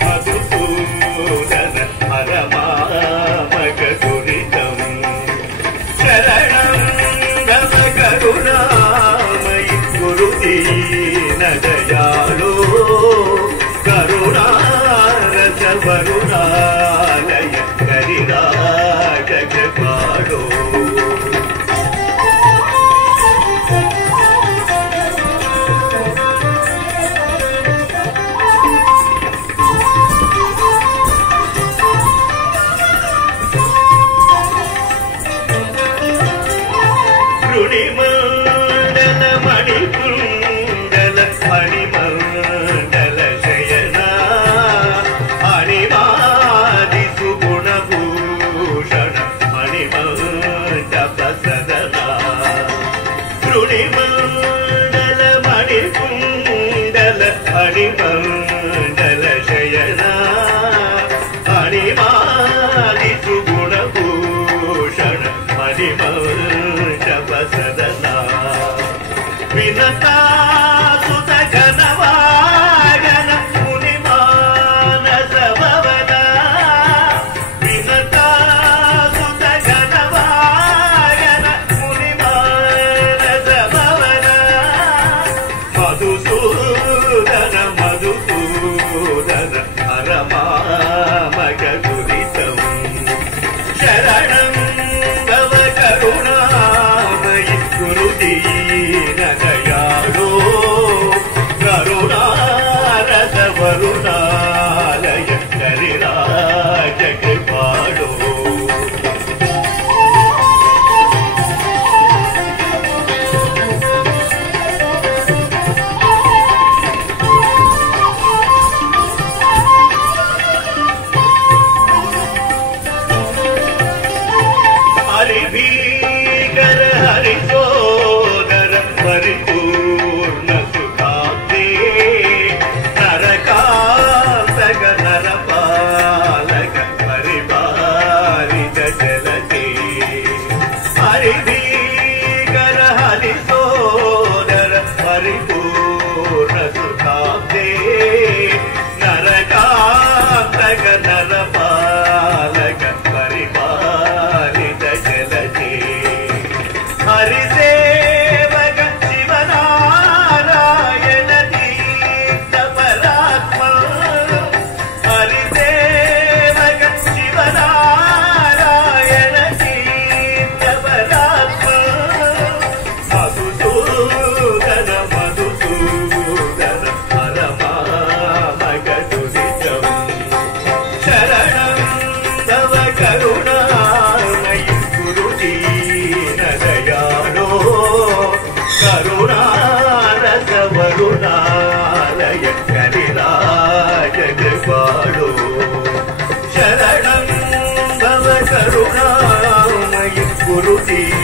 మధుసూదన పరమామగ దురితం శరణం గమ కరుణామయి గురుదీన దయాళో కరుణారస వరుణాలయ కరిరాజ కృపాళో మణిమండల మణికుండల మణిమండల శయన మణిమాది సుగుణభూషణ మణిమండప సదన మణిమండల మణికుండల మణిమండల శయన మణిమాది సుగుణభూషణ మణిమండప సదనా వినతా సుత ఘనవాగన ముని మానస భవన వినతా సుత ఘనవాగన ముని మానస భవన మధుసూదన మధుసూదన పరమామగ దురితం శరణం తవ కరుణామయి గురుదీన దయాళో కరుణారస వరుణాలయ కరిరాజ కృపాళో హరిభీకర హరిశోదర పరిపూర్ణ సుఖాబ్దే నరకాంతక నరపాలక పరిపాలిత జలతే హరిభీకర హరిశోదర పరిపూర్ణ సుఖాబ్దే నరకాంతక నరపాలక పరిపాలిత జలతే హరిసేవక శివనారాయణ తీర్థ పరాత్మ హరిసేవక శివనారాయణ తీర్థ పరాత్మ మధుసూదన మధుసూదన పరమామగ దురితం శరణం తవ కరుణామయి గురుదీన దయాళో కరుణారస వరుణాలయ కరిరాజ కృపాళో శరణం తవ కరుణామయి గురుదీన